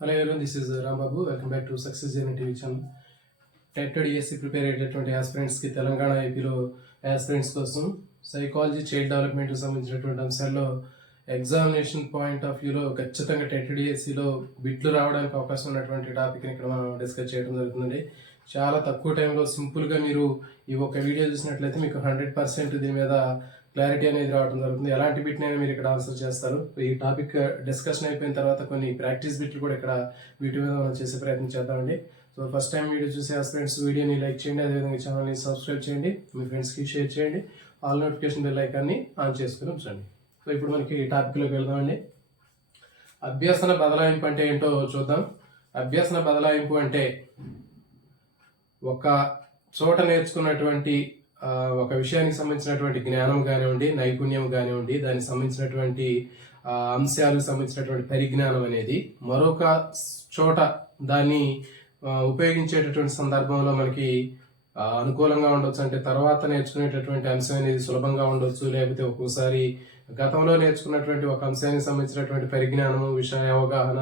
Hello ఎవరు this is Rambabu welcome back to success journey TV channel TET DSC prepare అయ్యేటటువంటి ఆస్పిరెంట్స్కి తెలంగాణ ఐపీలో aspirants కోసం సైకాలజీ చైల్డ్ డెవలప్మెంట్కి సంబంధించినటువంటి అంశాల్లో ఎగ్జామినేషన్ పాయింట్ ఆఫ్ వ్యూలో ఖచ్చితంగా టెట్ డిఎస్సిలో బిట్లు రావడానికి అవకాశం ఉన్నటువంటి టాపిక్ని ఇక్కడ మనం డిస్కస్ చేయడం జరుగుతుంది చాలా తక్కువ టైంలో సింపుల్గా మీరు ఈ ఒక వీడియో చూసినట్లయితే మీకు హండ్రెడ్ పర్సెంట్ దీని మీద క్లారిటీ అనేది రావడం జరుగుతుంది. ఎలాంటి బిట్నైనా మీరు ఇక్కడ ఆన్సర్ చేస్తారు. ఈ టాపిక్ డిస్కషన్ అయిపోయిన తర్వాత కొన్ని ప్రాక్టీస్ బిట్లు కూడా ఇక్కడ వీటి మీద మనం చేసే ప్రయత్నం చేద్దామండి. సో ఫస్ట్ టైం వీడియో చూసే ఫ్రెండ్స్ వీడియోని లైక్ చేయండి. అదేవిధంగా ఛానల్ని సబ్స్క్రైబ్ చేయండి. మీ ఫ్రెండ్స్కి షేర్ చేయండి. ఆల్ నోటిఫికేషన్ బెల్ ఐకాన్ని ఆన్ చేసుకుని ఉంచండి. సో ఇప్పుడు మనకి ఈ టాపిక్లోకి వెళ్దామండి. అభ్యసన బదలాయింపు అంటే ఏంటో చూద్దాం. అభ్యసన బదలాయింపు అంటే ఒక చోట నేర్చుకున్నటువంటి ఒక విషయానికి సంబంధించినటువంటి జ్ఞానం కానివ్వండి నైపుణ్యం కానివ్వండి దానికి సంబంధించినటువంటి అంశాలకు సంబంధించినటువంటి పరిజ్ఞానం అనేది మరొక చోట దాన్ని ఉపయోగించేటటువంటి సందర్భంలో మనకి అనుకూలంగా ఉండొచ్చు. అంటే తర్వాత నేర్చుకునేటటువంటి అంశం అనేది సులభంగా ఉండొచ్చు. లేకపోతే ఒక్కోసారి గతంలో నేర్చుకున్నటువంటి ఒక అంశానికి సంబంధించినటువంటి పరిజ్ఞానము విషయ అవగాహన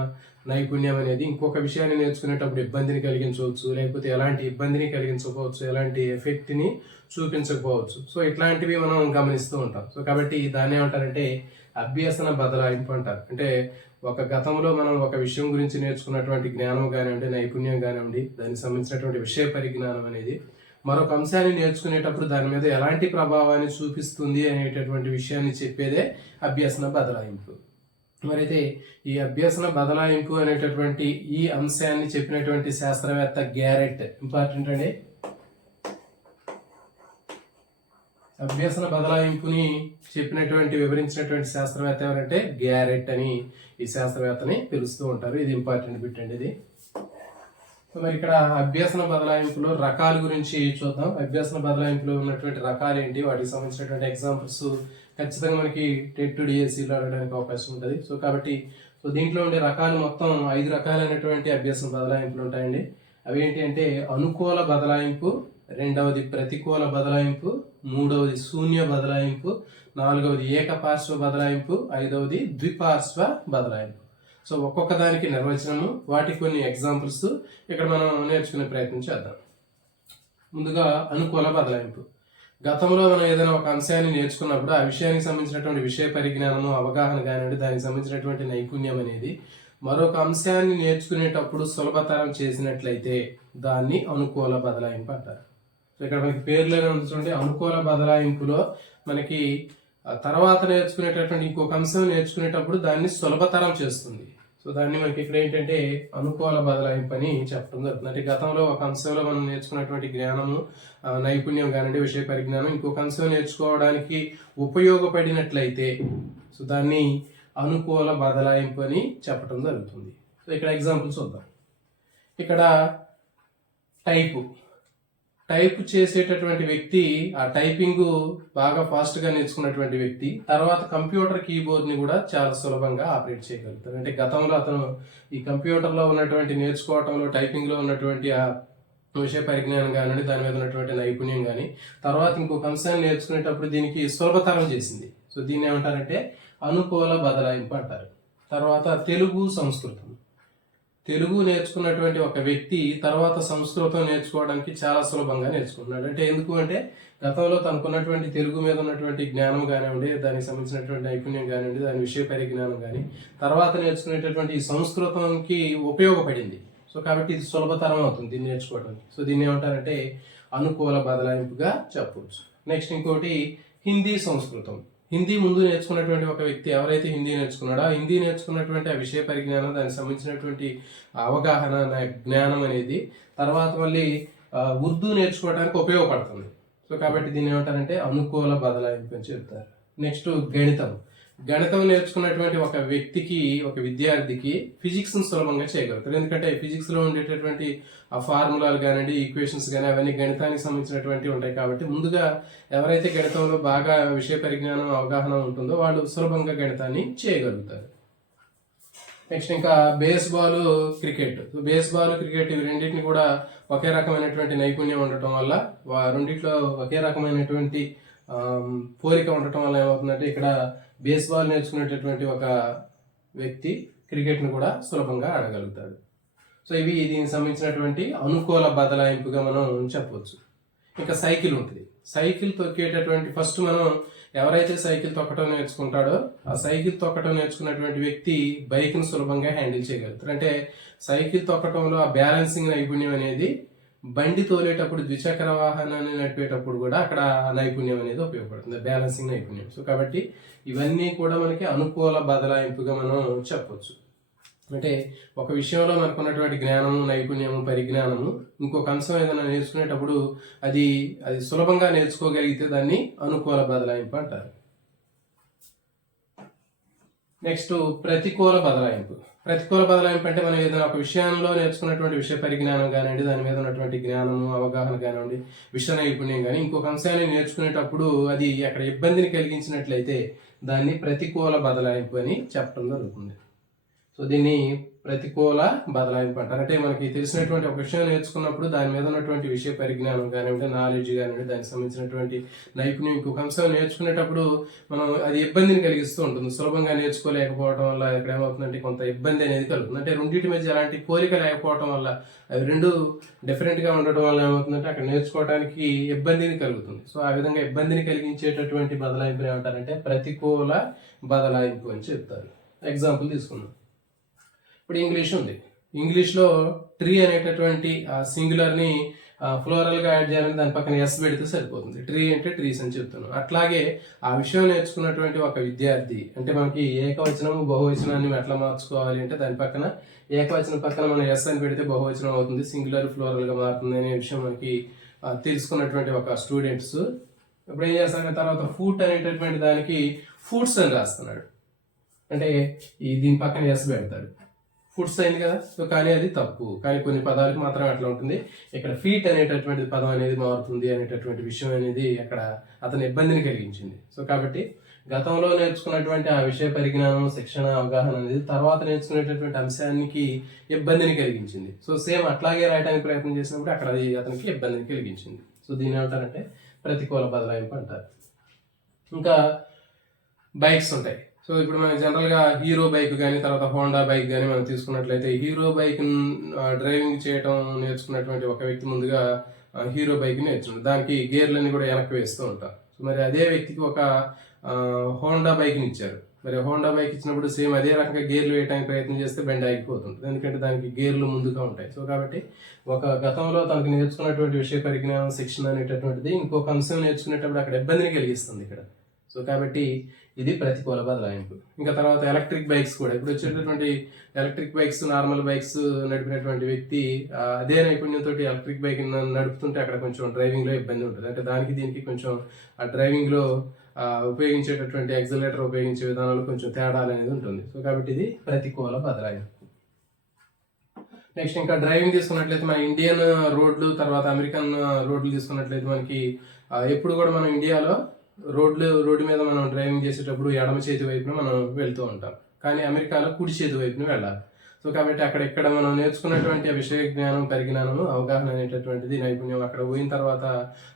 నైపుణ్యం అనేది ఇంకొక విషయాన్ని నేర్చుకునేటప్పుడు ఇబ్బందిని కలిగించవచ్చు లేకపోతే ఎలాంటి ఇబ్బందిని కలిగించకపోవచ్చు ఎలాంటి ఎఫెక్ట్ని చూపించకపోవచ్చు. సో ఇట్లాంటివి మనం గమనిస్తూ ఉంటాం. సో కాబట్టి దాన్ని ఏమంటారంటే అభ్యసన బదలాయింపు అంటారు. అంటే ఒక గతంలో మనం ఒక విషయం గురించి నేర్చుకున్నటువంటి జ్ఞానం కానివ్వండి నైపుణ్యం కానివ్వండి దానికి సంబంధించినటువంటి విషయ పరిజ్ఞానం అనేది మరొక అంశాన్ని నేర్చుకునేటప్పుడు దాని మీద ఎలాంటి ప్రభావాన్ని చూపిస్తుంది అనేటటువంటి విషయాన్ని చెప్పేదే అభ్యసన బదలాయింపు. మరైతే ఈ అభ్యసన బదలాయింపు అనేటటువంటి ఈ అంశాన్ని చెప్పినటువంటి శాస్త్రవేత్త గ్యారెట్. ఇంపార్టెంట్ అండి. అభ్యసన బదలాయింపుని చెప్పినటువంటి వివరించినటువంటి శాస్త్రవేత్త ఎవరంటే గ్యారెట్ అని ఈ శాస్త్రవేత్తని పిలుస్తూ ఉంటారు. ఇది ఇంపార్టెంట్ బిట్ అండి ఇది. మరి ఇక్కడ అభ్యసన బదలాయింపులో రకాల గురించి చూద్దాం. అభ్యసన బదలాయింపులో ఉన్నటువంటి రకాలు ఏంటి? వాటికి సంబంధించినటువంటి ఎగ్జాంపుల్స్ ఖచ్చితంగా మనకి టెట్ టు డిఎస్సిలో అడగడానికి అవకాశం ఉంటుంది. సో కాబట్టి సో దీంట్లో ఉండే రకాలు మొత్తం ఐదు రకాలైనటువంటి అభ్యాసం బదలాయింపులు ఉంటాయండి. అవి ఏంటి అంటే అనుకూల బదలాయింపు రెండవది ప్రతికూల బదలాయింపు మూడవది శూన్య బదలాయింపు నాలుగవది ఏకపార్శ్వ బదలాయింపు ఐదవది ద్విపార్శ్వ బదలాయింపు. సో ఒక్కొక్క దానికి నిర్వచనము వాటి కొన్ని ఎగ్జాంపుల్స్ ఇక్కడ మనం నేర్చుకునే ప్రయత్నం చేద్దాం. ముందుగా అనుకూల బదలాయింపు. గతంలో మనం ఏదైనా ఒక అంశాన్ని నేర్చుకున్నప్పుడు ఆ విషయానికి సంబంధించినటువంటి విషయ పరిజ్ఞానము అవగాహన కానివ్వండి దానికి సంబంధించినటువంటి నైపుణ్యం అనేది మరొక అంశాన్ని నేర్చుకునేటప్పుడు సులభతరం చేసినట్లయితే దాన్ని అనుకూల బదలాయింపు అంటారు. సో ఇక్కడ మనకి పేర్లోనే ఉంది అనుకూల బదలాయింపులో మనకి తర్వాత నేర్చుకునేటటువంటి ఇంకొక అంశం నేర్చుకునేటప్పుడు దాన్ని సులభతరం చేస్తుంది. సో దాన్ని మనకి ఇక్కడ ఏంటంటే అనుకూల బదలాయింపు అని చెప్పడం జరుగుతుంది. అంటే గతంలో ఒక అంశంలో మనం నేర్చుకున్నటువంటి జ్ఞానము నైపుణ్యం కానివ్వండి విషయ పరిజ్ఞానం ఇంకొక అంశం నేర్చుకోవడానికి ఉపయోగపడినట్లయితే సో దాన్ని అనుకూల బదలాయింపు అని చెప్పడం జరుగుతుంది. సో ఇక్కడ ఎగ్జాంపుల్ చూద్దాం. ఇక్కడ టైపు టైప్ చేసేటటువంటి వ్యక్తి ఆ టైపింగ్ బాగా ఫాస్ట్గా నేర్చుకున్నటువంటి వ్యక్తి తర్వాత కంప్యూటర్ కీబోర్డ్ని కూడా చాలా సులభంగా ఆపరేట్ చేయగలుగుతారు అంటే గతంలో అతను ఈ కంప్యూటర్లో ఉన్నటువంటి నేర్చుకోవటంలో టైపింగ్లో ఉన్నటువంటి ఆ విషయ పరిజ్ఞానం కానివ్వండి దాని మీద ఉన్నటువంటి నైపుణ్యం కానీ తర్వాత ఇంకొక అంశాన్ని నేర్చుకునేటప్పుడు దీనికి సులభతరం చేసింది. సో దీన్ని ఏమంటారంటే అనుకూల బదలాయింపు అంటారు. తర్వాత తెలుగు సంస్కృతం. తెలుగు నేర్చుకున్నటువంటి ఒక వ్యక్తి తర్వాత సంస్కృతం నేర్చుకోవడానికి చాలా సులభంగా నేర్చుకుంటున్నాడు. అంటే ఎందుకు అంటే గతంలో తనకున్నటువంటి తెలుగు మీద ఉన్నటువంటి జ్ఞానం కానివ్వండి దానికి సంబంధించినటువంటి నైపుణ్యం కానివ్వండి దాని విషయ పరిజ్ఞానం కానీ తర్వాత నేర్చుకునేటటువంటి సంస్కృతంకి ఉపయోగపడింది. సో కాబట్టి ఇది సులభతరం అవుతుంది దీన్ని నేర్చుకోవడానికి. సో దీన్ని ఏమంటారంటే అనుకూల బదలాయింపుగా చెప్పవచ్చు. నెక్స్ట్ ఇంకోటి హిందీ సంస్కృతం. హిందీ ముందు నేర్చుకున్నటువంటి ఒక వ్యక్తి ఎవరైతే హిందీ నేర్చుకున్నాడో ఆ హిందీ నేర్చుకున్నటువంటి ఆ విషయ పరిజ్ఞానం దానికి సంబంధించినటువంటి అవగాహన జ్ఞానం అనేది తర్వాత మళ్ళీ ఉర్దూ నేర్చుకోవడానికి ఉపయోగపడుతుంది. సో కాబట్టి దీన్ని ఏమంటారంటే అనుకూల బదలాయింపు అని చెప్తారు. నెక్స్ట్ గణితం. గణితం నేర్చుకున్నటువంటి ఒక వ్యక్తికి ఒక విద్యార్థికి ఫిజిక్స్ సులభంగా చేయగలుగుతారు. ఎందుకంటే ఫిజిక్స్లో ఉండేటటువంటి ఆ ఫార్ములాలు కానివ్వండి ఈక్వేషన్స్ కానీ అవన్నీ గణితానికి సంబంధించినటువంటి ఉంటాయి కాబట్టి ముందుగా ఎవరైతే గణితంలో బాగా విషయ పరిజ్ఞానం అవగాహన ఉంటుందో వాళ్ళు సులభంగా గణితాన్ని చేయగలుగుతారు. నెక్స్ట్ ఇంకా బేస్బాల్ క్రికెట్ బేస్బాల్ క్రికెట్ ఇవి రెండింటిని కూడా ఒకే రకమైనటువంటి నైపుణ్యం ఉండటం వల్ల వా- రెండిట్లో ఒకే రకమైనటువంటి పోలిక ఉండటం వల్ల ఏమవుతుందంటే ఇక్కడ బేస్బాల్ నేర్చుకునేటటువంటి ఒక వ్యక్తి క్రికెట్ను కూడా సులభంగా ఆడగలుగుతాడు. సో ఇవి దీనికి సంబంధించినటువంటి అనుకూల బదలాయింపుగా మనం చెప్పవచ్చు ఇంకా సైకిల్ ఉంటుంది. సైకిల్ తొక్కేటటువంటి ఫస్ట్ మనం ఎవరైతే సైకిల్ తొక్కడం నేర్చుకుంటాడో ఆ సైకిల్ తొక్కడం నేర్చుకున్నటువంటి వ్యక్తి బైక్ను సులభంగా హ్యాండిల్ చేయగలుగుతారు అంటే సైకిల్ తొక్కటంలో ఆ బ్యాలెన్సింగ్ నైపుణ్యం అనేది బండి తోలేటప్పుడు ద్విచక్ర వాహనాన్ని నడిపేటప్పుడు కూడా అక్కడ నైపుణ్యం అనేది ఉపయోగపడుతుంది బ్యాలెన్సింగ్ నైపుణ్యం. సో కాబట్టి ఇవన్నీ కూడా మనకి అనుకూల బదలాయింపుగా మనం చెప్పొచ్చు. అంటే ఒక విషయంలో మనకు ఉన్నటువంటి జ్ఞానము నైపుణ్యము పరిజ్ఞానము ఇంకొక అంశం ఏదైనా నేర్చుకునేటప్పుడు అది అది సులభంగా నేర్చుకోగలిగితే దాన్ని అనుకూల బదలాయింపు అంటారు. నెక్స్ట్ ప్రతికూల బదలాయింపు. ప్రతికూల బదలాయింపు అంటే మనం ఏదైనా ఒక విషయంలో నేర్చుకున్నటువంటి విషయ పరిజ్ఞానం కానివ్వండి దాని మీద ఉన్నటువంటి జ్ఞానము అవగాహన కానివ్వండి విషయ నైపుణ్యం కానీ ఇంకొక అంశాన్ని నేర్చుకునేటప్పుడు అది అక్కడ ఇబ్బందిని కలిగించినట్లయితే దాన్ని ప్రతికూల బదలాయింపు అని చెప్పడం జరుగుతుంది. సో దీన్ని ప్రతికూల బదలాయింపు అంటారు అంటే మనకి తెలిసినటువంటి ఒక విషయం నేర్చుకున్నప్పుడు దాని మీద ఉన్నటువంటి విషయ పరిజ్ఞానం కానివ్వండి నాలెడ్జ్ కానివ్వండి దానికి సంబంధించినటువంటి నైపుణ్యం ఇంకొక అంశం నేర్చుకునేటప్పుడు మనం అది ఇబ్బందిని కలిగిస్తూ ఉంటుంది. సులభంగా నేర్చుకోలేకపోవడం వల్ల ఇక్కడ ఏమవుతుందంటే కొంత ఇబ్బంది అనేది కలుగుతుంది. అంటే రెండింటి మధ్య ఎలాంటి పోలిక లేకపోవడం వల్ల అవి రెండు డిఫరెంట్గా ఉండటం వల్ల ఏమవుతుందంటే అక్కడ నేర్చుకోవడానికి ఇబ్బందిని కలుగుతుంది. సో ఆ విధంగా ఇబ్బందిని కలిగించేటటువంటి బదలాయింపుని ఏమంటారంటే ప్రతికూల బదలాయింపు అని చెప్తారు. ఎగ్జాంపుల్ తీసుకుందాం. ఇప్పుడు ఇంగ్లీష్ ఉంది. ఇంగ్లీష్లో ట్రీ అనేటటువంటి ఆ సింగులర్ని ఫ్లోరల్గా యాడ్ చేయాలని దాని పక్కన ఎస్ పెడితే సరిపోతుంది. ట్రీ అంటే ట్రీస్ అని చెప్తున్నాను అట్లాగే ఆ విషయం నేర్చుకున్నటువంటి ఒక విద్యార్థి అంటే మనకి ఏకవచనము బహువచనాన్ని ఎట్లా మార్చుకోవాలి అంటే దాని పక్కన ఏకవచనం పక్కన మనం ఎస్ అని పెడితే బహువచనం అవుతుంది సింగులర్ ఫ్లోరల్గా మారుతుంది అనే విషయం మనకి తెలుసుకున్నటువంటి ఒక స్టూడెంట్స్. ఇప్పుడు ఏం చేస్తారంటే తర్వాత ఫుడ్ అనేటటువంటి దానికి ఫుడ్స్ అని రాస్తున్నాడు. అంటే ఈ దీని పక్కన ఎస్ పెడతాడు. ఫుడ్స్ అయింది కదా. సో కానీ అది తప్పు. కానీ కొన్ని పదాలకు మాత్రం అట్లా ఉంటుంది. ఇక్కడ ఫీట్ అనేటటువంటి పదం అనేది మారుతుంది అనేటటువంటి విషయం అనేది అక్కడ అతని ఇబ్బందిని కలిగించింది. సో కాబట్టి గతంలో నేర్చుకున్నటువంటి ఆ విషయ పరిజ్ఞానం శిక్షణ అవగాహన అనేది తర్వాత నేర్చుకునేటటువంటి అంశానికి ఇబ్బందిని కలిగించింది. సో సేమ్ అట్లాగే రాయడానికి ప్రయత్నం చేసినప్పుడు అక్కడ అది అతనికి ఇబ్బందిని కలిగించింది. సో దీన్ని ఏమంటారంటే ప్రతికూల బదలాయింపు అంటారు. ఇంకా బైక్స్ ఉంటాయి. సో ఇప్పుడు మనం జనరల్గా హీరో బైక్ కానీ తర్వాత హోండా బైక్ కానీ మనం తీసుకున్నట్లయితే హీరో బైక్ డ్రైవింగ్ చేయడం నేర్చుకున్నటువంటి ఒక వ్యక్తి ముందుగా హీరో బైక్ నేర్చుకుంటాం దానికి గేర్లన్నీ కూడా వెనక్కి వేస్తూ ఉంటాం సో మరి అదే వ్యక్తికి ఒక హోండా బైక్ని ఇచ్చారు. మరి హోండా బైక్ ఇచ్చినప్పుడు సేమ్ అదే రకంగా గేర్లు వేయడానికి ప్రయత్నం చేస్తే బండి ఆగిపోతుంది. ఎందుకంటే దానికి గేర్లు ముందుగా ఉంటాయి. సో కాబట్టి ఒక గతంలో తనకు నేర్చుకున్నటువంటి విషయ పరిజ్ఞానం శిక్షణ అనేటటువంటిది ఇంకొక అంశం నేర్చుకునేటప్పుడు అక్కడ ఇబ్బందిని కలిగిస్తుంది ఇక్కడ. సో కాబట్టి ఇది ప్రతికూల బదలాయింపు. ఇంకా తర్వాత ఎలక్ట్రిక్ బైక్స్ కూడా. ఇప్పుడు వచ్చేటటువంటి ఎలక్ట్రిక్ బైక్స్ నార్మల్ బైక్స్ నడిపినటువంటి వ్యక్తి అదే నైపుణ్యంతో ఎలక్ట్రిక్ బైక్ నడుపుతుంటే అక్కడ కొంచెం డ్రైవింగ్లో ఇబ్బంది ఉంటుంది. అంటే దానికి దీనికి కొంచెం ఆ డ్రైవింగ్లో ఉపయోగించేటటువంటి ఎగ్జలేటర్ ఉపయోగించే విధానంలో కొంచెం తేడా అనేది ఉంటుంది. సో కాబట్టి ఇది ప్రతికూల బదలాయింపు. నెక్స్ట్ ఇంకా డ్రైవింగ్ తీసుకున్నట్లయితే మన ఇండియన్ రోడ్లు తర్వాత అమెరికన్ రోడ్లు తీసుకున్నట్లయితే మనకి ఎప్పుడు కూడా మనం ఇండియాలో రోడ్లు రోడ్డు మీద మనం డ్రైవింగ్ చేసేటప్పుడు ఎడమ చేతి వైపున మనం వెళ్తూ ఉంటాం. కానీ అమెరికాలో కుడి చేతి వైపున వెళ్ళాలి. సో కాబట్టి అక్కడ ఇక్కడ మనం నేర్చుకున్నటువంటి విషయ జ్ఞానం పరిజ్ఞానము అవగాహన అనేటటువంటిది నైపుణ్యం అక్కడ పోయిన తర్వాత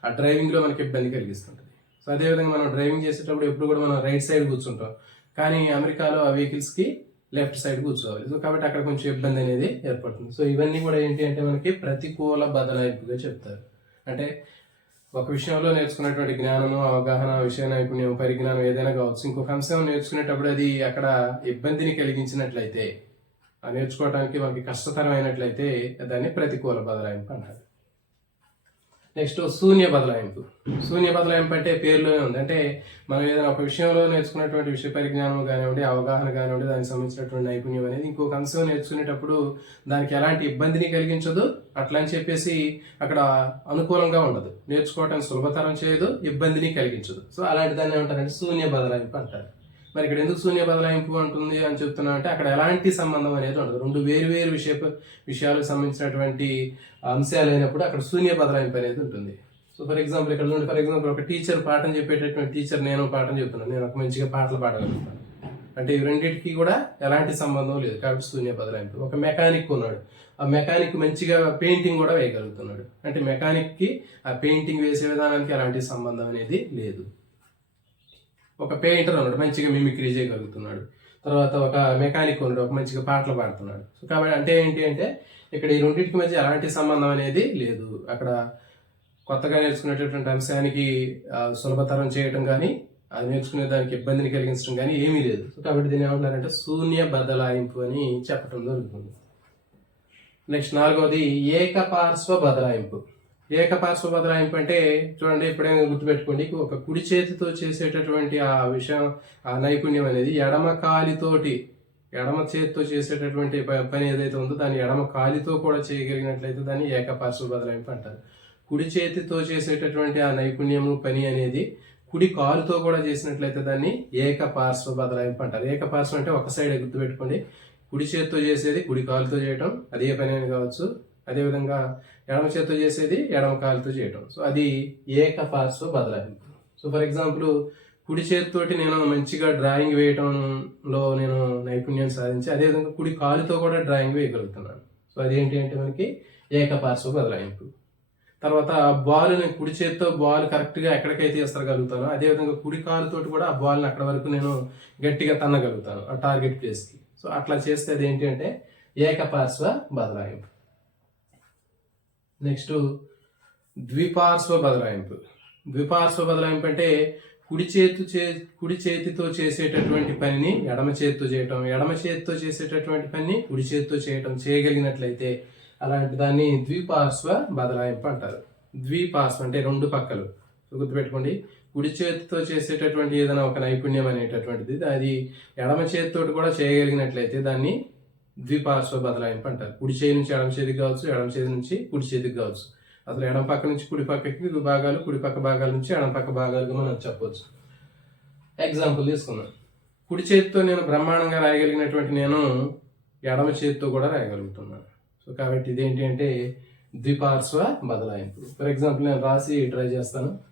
ఆ డ్రైవింగ్లో మనకి ఇబ్బంది కలిగిస్తుంటుంది. సో అదేవిధంగా మనం డ్రైవింగ్ చేసేటప్పుడు ఎప్పుడు కూడా మనం రైట్ సైడ్ కూర్చుంటాం. కానీ అమెరికాలో ఆ వెహికల్స్కి లెఫ్ట్ సైడ్ కూర్చోవాలి. సో కాబట్టి అక్కడ కొంచెం ఇబ్బంది అనేది ఏర్పడుతుంది. సో ఇవన్నీ కూడా ఏంటి అంటే మనకి ప్రతికూల బదలాయింపుగా చెప్తారు. అంటే ఒక విషయంలో నేర్చుకున్నటువంటి జ్ఞానము అవగాహన విషయ నైపుణ్యం పరిజ్ఞానం ఏదైనా కావచ్చు. ఇంకొక అంశం నేర్చుకునేటప్పుడు అది అక్కడ ఇబ్బందిని కలిగించినట్లయితే ఆ నేర్చుకోవడానికి మనకి కష్టతరమైనట్లయితే దాన్ని ప్రతికూల బదలాయింపు అంటారు. నెక్స్ట్ శూన్య బదలాయింపు. శూన్య బదలాయింపు అంటే పేరులోనే ఉంది. అంటే మనం ఏదైనా ఒక విషయంలో నేర్చుకున్నటువంటి విషయ పరిజ్ఞానం కానివ్వండి అవగాహన కానివ్వండి దానికి సంబంధించినటువంటి నైపుణ్యం అనేది ఇంకొక అంశం నేర్చుకునేటప్పుడు దానికి ఎలాంటి ఇబ్బందిని కలిగించదు. అట్లా అని చెప్పేసి అక్కడ అనుకూలంగా ఉండదు. నేర్చుకోవటానికి సులభతరం చేయదు ఇబ్బందిని కలిగించదు. సో అలాంటి దాన్ని ఏమంటారంటే శూన్య బదలాయింపు అంటారు. మరి ఇక్కడ ఎందుకు శూన్య బదలాయింపు అంటుంది అని చెప్తున్నా అంటే అక్కడ ఎలాంటి సంబంధం అనేది ఉండదు. రెండు వేరు వేరు విషయ విషయాలకు సంబంధించినటువంటి అంశాలు అయినప్పుడు అక్కడ శూన్య బదలాయింపు అనేది ఉంటుంది. సో ఫర్ ఎగ్జాంపుల్ ఇక్కడ చూడండి ఫర్ ఎగ్జాంపుల్ ఒక టీచర్ పాఠం చెప్పేటటువంటి టీచర్ నేను పాఠం చెప్తున్నాను. నేను ఒక మంచిగా పాటలు పాడగలుగుతాను. అంటే ఇవి రెండింటికి కూడా ఎలాంటి సంబంధం లేదు. కాబట్టి శూన్య బదలాయింపు. ఒక మెకానిక్ ఉన్నాడు. ఆ మెకానిక్ మంచిగా పెయింటింగ్ కూడా వేయగలుగుతున్నాడు. అంటే మెకానిక్కి ఆ పెయింటింగ్ వేసే విధానానికి ఎలాంటి సంబంధం అనేది లేదు. ఒక పెయింటర్ ఉన్నాడు మంచిగా మిమిక్రీ చేయగలుగుతున్నాడు. తర్వాత ఒక మెకానిక్ ఉన్నాడు ఒక మంచిగా పాటలు పాడుతున్నాడు. సో కాబట్టి అంటే ఏంటి అంటే ఇక్కడ ఈ రెండింటికి మధ్య ఎలాంటి సంబంధం అనేది లేదు. అక్కడ కొత్తగా నేర్చుకునేటటువంటి అంశానికి సులభతరం చేయడం కానీ అది నేర్చుకునే దానికి ఇబ్బందిని కలిగించడం కానీ ఏమీ లేదు. సో కాబట్టి దీన్ని ఏమంటారంటే శూన్య బదలాయింపు అని చెప్పడం జరుగుతుంది. నెక్స్ట్ నాలుగవది ఏకపార్శ్వ బదలాయింపు. ఏకపార్శ్వ బదలాయింపు అంటే చూడండి ఎప్పుడైనా గుర్తుపెట్టుకోండి ఒక కుడి చేతితో చేసేటటువంటి ఆ విషయం ఆ నైపుణ్యం అనేది ఎడమ కాలితోటి ఎడమ చేతితో చేసేటటువంటి ప- పని ఏదైతే ఉందో దాన్ని ఎడమ కాలితో కూడా చేయగలిగినట్లయితే దాన్ని ఏకపార్శ్వ బదలాయింపు అంటారు. కుడి చేతితో చేసేటటువంటి ఆ నైపుణ్యము పని అనేది కుడి కాలుతో కూడా చేసినట్లయితే దాన్ని ఏకపార్శ్వ బదలాయింపు అంటారు. ఏకపార్శ్వం అంటే ఒక సైడ్ గుర్తుపెట్టుకోండి కుడి చేతితో చేసేది కుడి కాలుతో చేయటం అదే పని అని కావచ్చు. అదేవిధంగా ఎడమ చేతితో చేసేది ఎడమ కాలుతో చేయటం. సో అది ఏక ఏకపార్శ్వ బదలాయింపు సో ఫర్ ఎగ్జాంపుల్ కుడి చేతితోటి నేను మంచిగా డ్రాయింగ్ వేయటంలో నేను నైపుణ్యం సాధించి అదేవిధంగా కుడి కాలుతో కూడా డ్రాయింగ్ వేయగలుగుతున్నాను. సో అదేంటి అంటే మనకి ఏక పార్శ్వ బదలాయింపు. తర్వాత బాల్ కుడి చేతితో బాల్ కరెక్ట్గా ఎక్కడికైతే ఇస్తగలుగుతానో అదేవిధంగా కుడి కాలుతోటి కూడా ఆ బాల్ని అక్కడ వరకు నేను గట్టిగా తన్నగలుగుతాను ఆ టార్గెట్ ప్లేస్కి. సో అట్లా చేస్తే అది ఏంటి అంటే ఏకపార్శ్వ బదలాయింపు. నెక్స్ట్ ద్విపార్శ్వ బదలాయింపు. ద్విపార్శ్వ బదలాయింపు అంటే కుడి చేతి చే కుడి చేతితో చేసేటటువంటి పనిని ఎడమ చేతితో చేయటం ఎడమ చేతితో చేసేటటువంటి పనిని కుడి చేతితో చేయటం చేయగలిగినట్లయితే అలాంటి దాన్ని ద్విపార్శ్వ బదలాయింపు అంటారు. ద్విపార్శ్వ అంటే రెండు పక్కలు. గుర్తుపెట్టుకోండి. కుడి చేతితో చేసేటటువంటి ఏదైనా ఒక నైపుణ్యం అనేటటువంటిది అది ఎడమ చేతితో కూడా చేయగలిగినట్లయితే దాన్ని ద్విపార్శ్వ బదలాయింపు అంటారు. కుడి చేయి నుంచి ఎడమ చేతికి కావచ్చు ఎడమ చేతి నుంచి కుడి చేతికి కావచ్చు. అసలు ఎడమ పక్క నుంచి కుడి పక్కకి భాగాలు కుడి పక్క భాగాల నుంచి ఎడమ పక్క భాగాలుగా మనం చెప్పవచ్చు ఎగ్జాంపుల్ తీసుకుందాం. కుడి చేతితో నేను బ్రహ్మాండంగా రాయగలిగినటువంటి నేను ఎడమ చేతితో కూడా రాయగలుగుతున్నాను. సో కాబట్టి ఇదేంటి అంటే ద్విపార్శ్వ బదలాయింపు. ఫర్ ఎగ్జాంపుల్ నేను రాసి ట్రై చేస్తాను.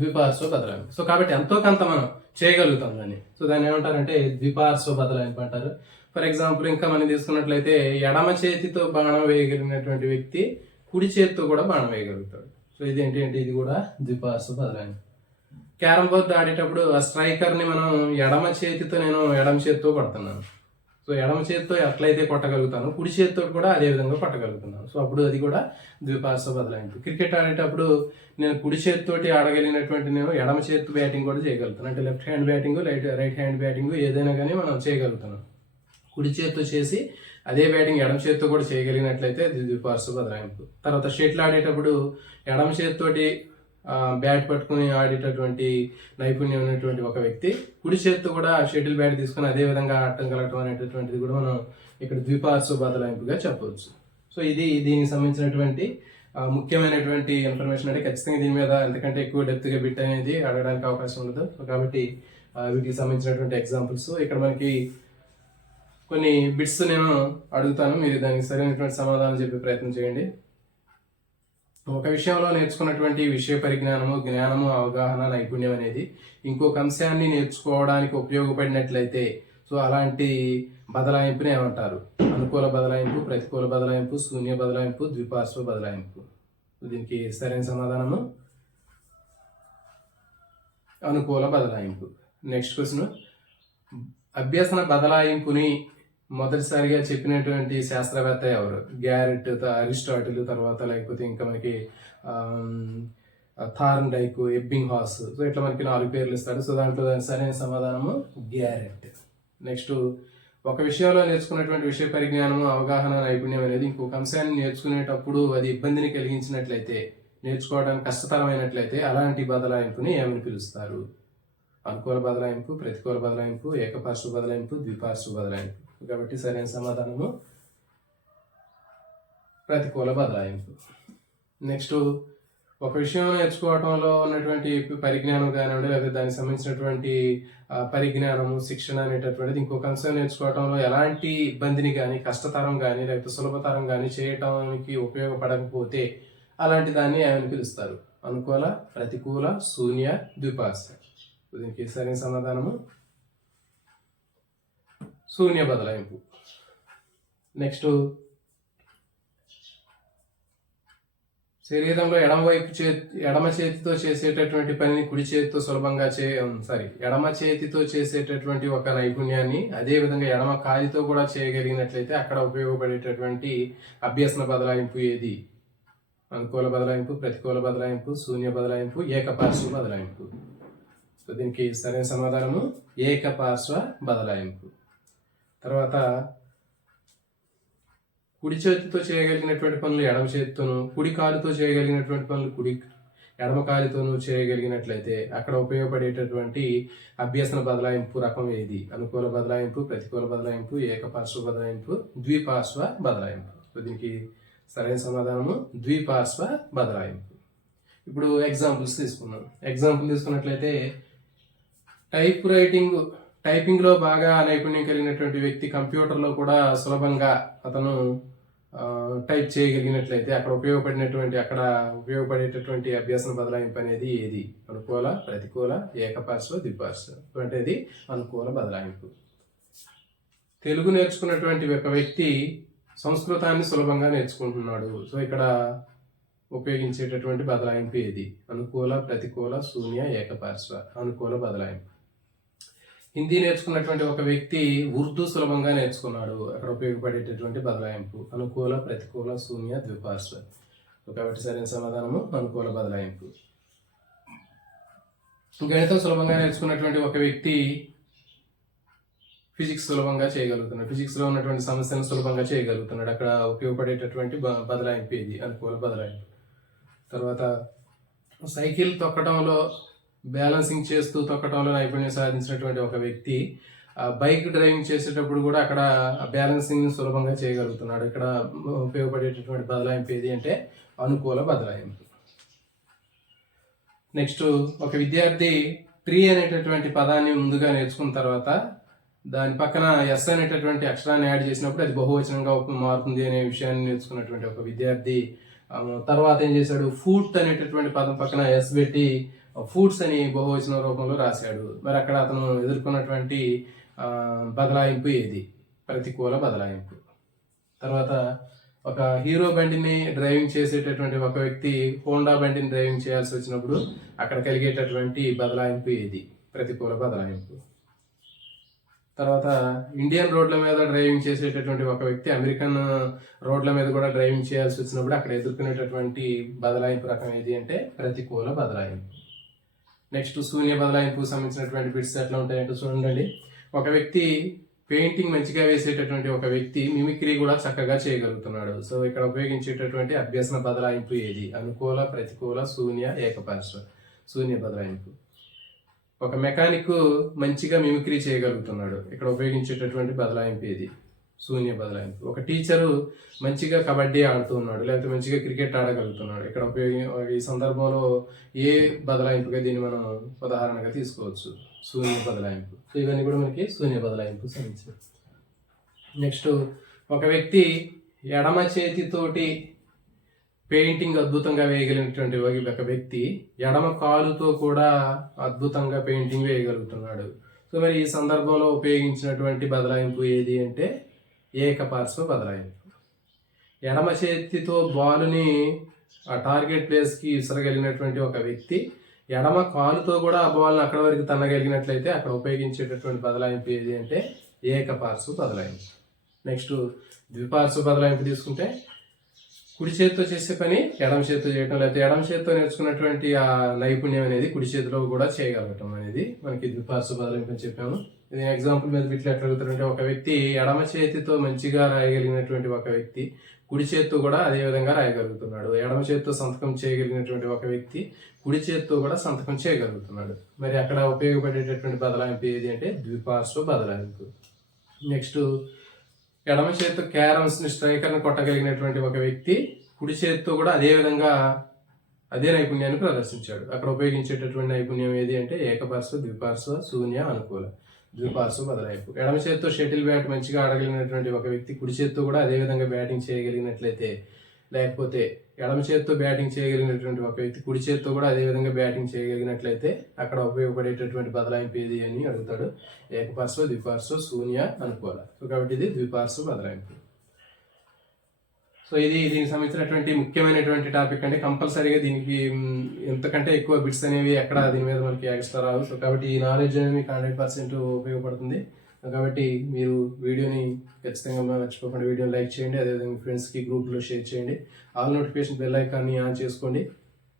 ద్విపార్శ్వ బదలాయింపు సో కాబట్టి ఎంతో కొంత మనం చేయగలుగుతాం దాన్ని. సో దాన్ని ఏమంటారంటే ద్విపార్శ్వ బదలాయింపు అంటారు. ఫర్ ఎగ్జాంపుల్ ఇంకా మనం తీసుకున్నట్లయితే ఎడమ చేతితో బాణం వేయగలిగినటువంటి వ్యక్తి కుడి చేతితో కూడా బాణం వేయగలుగుతాడు. సో ఇది ఏంటి అంటే ఇది కూడా ద్విపార్శ్వ బదలాయింపు క్యారమ్ బోర్డ్ ఆడేటప్పుడు ఆ స్ట్రైకర్ని మనం ఎడమ చేతితో నేను ఎడమ చేతితో కొడుతున్నాను. సో ఎడమ చేతితో ఎట్లయితే కొట్టగలుగుతాను కుడి చేతితో కూడా అదే విధంగా కొట్టగలుగుతున్నాను. సో అప్పుడు అది కూడా ద్విపార్శ్వ బదలాయింపు. క్రికెట్ ఆడేటప్పుడు నేను కుడి చేతితోటి ఆడగలిగినటువంటి నేను ఎడమ చేతి బ్యాటింగ్ కూడా చేయగలుగుతాను. అంటే left hand batting right right hand batting ఏదైనా కానీ మనం చేయగలుగుతున్నాం. కుడి చేతితో చేసి అదే బ్యాటింగ్ ఎడమ చేతితో కూడా చేయగలిగినట్లయితే అది ద్విపార్శ్వ బదలాయింపు. తర్వాత షటిల్ ఆడేటప్పుడు ఎడమ చేతితోటి బ్యాట్ పట్టుకుని ఆడేటటువంటి నైపుణ్యం ఉన్నటువంటి ఒక వ్యక్తి. కుడి చేతితో కూడా షటిల్ బ్యాట్ తీసుకుని అదే విధంగా ఆడటం కలగటం అనేటటువంటిది కూడా మనం ఇక్కడ ద్విపార్శ్వ బదలాయింపుగా చెప్పవచ్చు. సో ఇది దీనికి సంబంధించినటువంటి ముఖ్యమైనటువంటి ఇన్ఫర్మేషన్ అంటే ఖచ్చితంగా దీని మీద ఎంతకంటే ఎక్కువ డెప్త్గా బిట్ అనేది అడగడానికి అవకాశం ఉండదు. సో కాబట్టి వీటికి సంబంధించినటువంటి ఎగ్జాంపుల్స్. ఇక్కడ మనకి కొన్ని బిట్స్ నేను అడుగుతాను. మీరు దానికి సరైనటువంటి సమాధానం చెప్పే ప్రయత్నం చేయండి. ఒక విషయంలో నేర్చుకున్నటువంటి విషయ పరిజ్ఞానము జ్ఞానము అవగాహన నైపుణ్యం అనేది ఇంకొక అంశాన్ని నేర్చుకోవడానికి ఉపయోగపడినట్లయితే సో అలాంటి బదలాయింపుని ఏమంటారు? అనుకూల బదలాయింపు ప్రతికూల బదలాయింపు శూన్య బదలాయింపు ద్విపార్శ్వ బదలాయింపు. దీనికి సరైన సమాధానము? అనుకూల బదలాయింపు. Next question. అభ్యసన బదలాయింపుని మొదటిసారిగా చెప్పినటువంటి శాస్త్రవేత్త ఎవరు? గ్యారెట్ అరిస్టాటిల్ తర్వాత లేకపోతే ఇంకా మనకి Thorndike Ebbinghaus so ఇట్లా మనకి నాలుగు పేర్లు ఇస్తాడు సో దాంట్లో దాని సరైన సమాధానము గ్యారెట్. నెక్స్ట్ ఒక విషయంలో నేర్చుకున్నటువంటి విషయ పరిజ్ఞానము అవగాహన నైపుణ్యం అనేది ఇంకొక అంశాన్ని నేర్చుకునేటప్పుడు అది ఇబ్బందిని కలిగించినట్లయితే నేర్చుకోవడానికి కష్టతరమైనట్లయితే అలాంటి బదలాయింపుని ఏమని పిలుస్తారు? అనుకూల బదలాయింపు ప్రతికూల బదలాయింపు ఏకపార్శ్వ బదలాయింపు ద్విపార్శ్వ బదలాయింపు. కాబట్టి సరైన సమాధానము. ప్రతికూల బదలాయింపు. నెక్స్ట్ ఒక విషయం నేర్చుకోవటంలో ఉన్నటువంటి పరిజ్ఞానం కానివ్వండి లేదా దానికి సంబంధించినటువంటి పరిజ్ఞానము శిక్షణ అనేటటువంటిది ఇంకొక అంశం నేర్చుకోవటంలో ఎలాంటి ఇబ్బందిని కానీ కష్టతరం కానీ లేకపోతే సులభతరం కానీ చేయటానికి ఉపయోగపడకపోతే అలాంటి దాన్ని ఏమని పిలుస్తారు. అనుకూల ప్రతికూల శూన్య ద్విపాస దీనికి సరైన సమాధానము శూన్య బదలాయింపు. నెక్స్ట్ శరీరంలో ఎడమ వైపు చేతి ఎడమ చేతితో చేసేటటువంటి పనిని కుడి చేతితో సులభంగా చే సారీ ఎడమ చేతితో చేసేటటువంటి ఒక నైపుణ్యాన్ని అదే విధంగా ఎడమ కాలితో కూడా చేయగలిగినట్లయితే అక్కడ ఉపయోగపడేటటువంటి అభ్యసన బదలాయింపు ఏది? అనుకూల బదలాయింపు ప్రతికూల బదలాయింపు శూన్య బదలాయింపు ఏకపార్శ్వ బదలాయింపు. సో దీనికి సరైన సమాధానము ఏకపార్శ్వ బదలాయింపు. తర్వాత కుడి చేతితో చేయగలిగినటువంటి పనులు ఎడమ చేతితోనూ కుడి కాలుతో చేయగలిగినటువంటి పనులు కుడి ఎడమ కాలుతోనూ చేయగలిగినట్లయితే అక్కడ ఉపయోగపడేటటువంటి అభ్యసన బదలాయింపు రకం ఏది? అనుకూల బదలాయింపు ప్రతికూల బదలాయింపు ఏకపార్శ్వ బదలాయింపు ద్విపార్శ్వ బదలాయింపు. సో దీనికి సరైన సమాధానము ద్విపార్శ్వ బదలాయింపు. ఇప్పుడు ఎగ్జాంపుల్స్ తీసుకున్నాం ఎగ్జాంపుల్ తీసుకున్నట్లయితే టైప్ రైటింగ్ టైపింగ్లో బాగా నైపుణ్యం కలిగినటువంటి వ్యక్తి కంప్యూటర్లో కూడా సులభంగా అతను టైప్ చేయగలిగినట్లయితే అక్కడ ఉపయోగపడినటువంటి అక్కడ ఉపయోగపడేటటువంటి అభ్యాసన బదలాయింపు అనేది ఏది? అనుకూల ప్రతికూల ఏకపార్శ్వ ద్విపార్శ్వ వంటిది అనుకూల బదలాయింపు. తెలుగు నేర్చుకున్నటువంటి ఒక వ్యక్తి సంస్కృతాన్ని సులభంగా నేర్చుకుంటున్నాడు. సో ఇక్కడ ఉపయోగించేటటువంటి బదలాయింపు ఏది? అనుకూల ప్రతికూల శూన్య ఏకపార్శ్వ అనుకూల బదలాయింపు. హిందీ నేర్చుకున్నటువంటి ఒక వ్యక్తి ఉర్దూ సులభంగా నేర్చుకున్నాడు. అక్కడ ఉపయోగపడేటటువంటి బదలాయింపు. అనుకూల ప్రతికూల శూన్య ద్విపార్శ్వ. కాబట్టి సరైన సమాధానము. అనుకూల బదలాయింపు. గణితం సులభంగా నేర్చుకున్నటువంటి ఒక వ్యక్తి ఫిజిక్స్ సులభంగా చేయగలుగుతున్నాడు. ఫిజిక్స్లో ఉన్నటువంటి సమస్యను సులభంగా చేయగలుగుతున్నాడు. అక్కడ ఉపయోగపడేటటువంటి బదలాయింపు ఇది అనుకూల బదలాయింపు. తర్వాత సైకిల్ తొక్కడంలో బ్యాలెన్సింగ్ చేస్తూ తొక్కటంలో నైపుణ్యం సాధించినటువంటి ఒక వ్యక్తి బైక్ డ్రైవింగ్ చేసేటప్పుడు కూడా అక్కడ బ్యాలెన్సింగ్ సులభంగా చేయగలుగుతున్నాడు. ఇక్కడ ఉపయోగపడేటటువంటి బదలాయింపు ఏది అంటే అనుకూల బదలాయింపు. నెక్స్ట్ ఒక విద్యార్థి ట్రీ అనేటటువంటి పదాన్ని ముందుగా నేర్చుకున్న తర్వాత దాని పక్కన ఎస్ అనేటటువంటి అక్షరాన్ని యాడ్ చేసినప్పుడు అది బహువచనంగా మారుతుంది అనే విషయాన్ని నేర్చుకున్నటువంటి ఒక విద్యార్థి. తర్వాత ఏం చేశాడు? ఫుట్ అనేటటువంటి పదం పక్కన ఎస్ పెట్టి ఫుడ్స్ అని బహువచన రూపంలో రాశాడు. మరి అక్కడ అతను ఎదుర్కొన్నటువంటి బదలాయింపు ఏది? ప్రతికూల బదలాయింపు. తర్వాత ఒక హీరో బండిని డ్రైవింగ్ చేసేటటువంటి ఒక వ్యక్తి హోండా బండిని డ్రైవింగ్ చేయాల్సి వచ్చినప్పుడు అక్కడ కలిగేటటువంటి బదలాయింపు ఏది? ప్రతికూల బదలాయింపు. తర్వాత ఇండియన్ రోడ్ల మీద డ్రైవింగ్ చేసేటటువంటి ఒక వ్యక్తి అమెరికన్ రోడ్ల మీద కూడా డ్రైవింగ్ చేయాల్సి వచ్చినప్పుడు అక్కడ ఎదుర్కొనేటటువంటి బదలాయింపు రకం ఏది అంటే ప్రతికూల బదలాయింపు. నెక్స్ట్ శూన్య బదలాయింపు సంబంధించినటువంటి బిట్స్ ఎట్లా ఉంటాయంటే చూడండి. ఒక వ్యక్తి పెయింటింగ్ మంచిగా వేసేటటువంటి ఒక వ్యక్తి మిమిక్రీ కూడా చక్కగా చేయగలుగుతున్నాడు. సో ఇక్కడ ఉపయోగించేటటువంటి అభ్యసన బదలాయింపు ఏది? అనుకూల ప్రతికూల శూన్య ఏకపార్శ్వ శూన్య బదలాయింపు. ఒక మెకానిక్ మంచిగా మిమిక్రీ చేయగలుగుతున్నాడు. ఇక్కడ ఉపయోగించేటటువంటి బదలాయింపు ఏది? శూన్య బదలాయింపు. ఒక టీచరు మంచిగా కబడ్డీ ఆడుతూ ఉన్నాడు లేకపోతే మంచిగా క్రికెట్ ఆడగలుగుతున్నాడు. ఇక్కడ ఉపయోగి ఈ సందర్భంలో ఏ బదలాయింపుగా దీన్ని మనం ఉదాహరణగా తీసుకోవచ్చు? శూన్య బదలాయింపు. సో ఇవన్నీ కూడా మనకి శూన్య బదలాయింపు సంబంధించి నెక్స్ట్ ఒక వ్యక్తి ఎడమ చేతితోటి పెయింటింగ్ అద్భుతంగా వేయగలిగినటువంటి ఒక వ్యక్తి ఎడమ కాలుతో కూడా అద్భుతంగా పెయింటింగ్ వేయగలుగుతున్నాడు. సో మరి ఈ సందర్భంలో ఉపయోగించినటువంటి బదలాయింపు ఏది అంటే ఏకపార్శ్వ బదలాయింపు. ఎడమ చేతితో బాలుని ఆ టార్గెట్ ప్లేస్కి విసరగలిగినటువంటి ఒక వ్యక్తి ఎడమ కాలుతో కూడా ఆ బాల్ని అక్కడ వరకు తన్నగలిగినట్లయితే అక్కడ ఉపయోగించేటటువంటి బదలాయింపు ఏది అంటే ఏకపార్శ్వ బదలాయింపు. నెక్స్ట్ ద్విపార్శ్వ బదలాయింపు తీసుకుంటే కుడి చేతితో చేసే పని ఎడమ చేతితో చేయటం లేకపోతే ఎడమ చేతితో నేర్చుకున్నటువంటి ఆ నైపుణ్యం అనేది కుడి చేతిలో కూడా చేయగలగటం అనేది మనకి ద్విపార్శ్వ బదలాయింపు అని చెప్పాము. ఇది ఎగ్జాంపుల్ మీద వీటిలో ఎట్లా అడుగుతారంటే ఒక వ్యక్తి ఎడమ చేతితో మంచిగా రాయగలిగినటువంటి ఒక వ్యక్తి కుడి చేత్తో కూడా అదే విధంగా రాయగలుగుతున్నాడు. ఎడమ చేతితో సంతకం చేయగలిగినటువంటి ఒక వ్యక్తి కుడి చేత్తో కూడా సంతకం చేయగలుగుతున్నాడు. మరి అక్కడ ఉపయోగపడేటటువంటి బదలాయింపు ఏది అంటే ద్విపార్శ్వ బదలాయింపు. నెక్స్ట్ ఎడమ చేతితో క్యారమ్స్ని స్ట్రైకర్ని కొట్టగలిగినటువంటి ఒక వ్యక్తి కుడి చేతితో కూడా అదే విధంగా అదే నైపుణ్యాన్ని ప్రదర్శించాడు. అక్కడ ఉపయోగించేటటువంటి నైపుణ్యం ఏది అంటే ఏకపార్శ్వ ద్విపార్శ్వ శూన్య అనుకూల. ద్విపార్శ్వ బదలాయింపు. ఎడమ చేతితో షటిల్ బ్యాట్ మంచిగా ఆడగలిగినటువంటి ఒక వ్యక్తి కుడి చేతితో కూడా అదే విధంగా బ్యాటింగ్ చేయగలిగినట్లయితే లేకపోతే ఎడమ చేతితో బ్యాటింగ్ చేయగలిగినటువంటి ఒక వ్యక్తి కుడి చేతితో కూడా అదే విధంగా బ్యాటింగ్ చేయగలిగినట్లయితే అక్కడ ఉపయోగపడేటటువంటి బదలాయింపు ఏది అని అడుగుతాడు. ఏకపార్శ్వ ద్విపార్శ్వ శూన్య అనుకూల సో కాబట్టి ఇది ద్విపార్శ్వ బదలాయింపు. సో ఇది దీనికి సంబంధించినటువంటి ముఖ్యమైనటువంటి టాపిక్ అండి. కంపల్సరీగా దీనికి ఎంతకంటే ఎక్కువ బిట్స్ అనేవి ఎక్కడ దీని మీద మనకి ఎక్స్ట్రా రావు. సో కాబట్టి ఈ నాలెడ్జ్ అనేది మీకు హండ్రెడ్ పర్సెంట్ ఉపయోగపడుతుంది. కాబట్టి మీరు వీడియోని ఖచ్చితంగా మర్చిపోకుండా. వీడియోని లైక్ చేయండి. అదేవిధంగా మీ ఫ్రెండ్స్కి గ్రూప్లో షేర్ చేయండి. ఆల్ నోటిఫికేషన్ బెల్ ఐకాన్ని ఆన్ చేసుకోండి.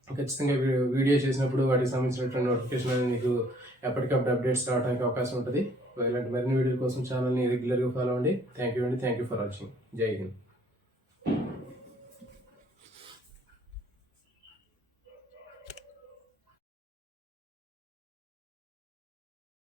ఖచ్చితంగా వీడియో చేసినప్పుడు వాటికి సంబంధించినటువంటి నోటిఫికేషన్ అనేది మీకు ఎప్పటికప్పుడు అప్డేట్స్ రావడానికి అవకాశం ఉంటుంది. ఇలాంటి మరిన్ని వీడియోల కోసం ఛానల్ని రెగ్యులర్గా ఫాలో అవ్వండి. థ్యాంక్ యూ అండి. Thank you for watching Jai Hind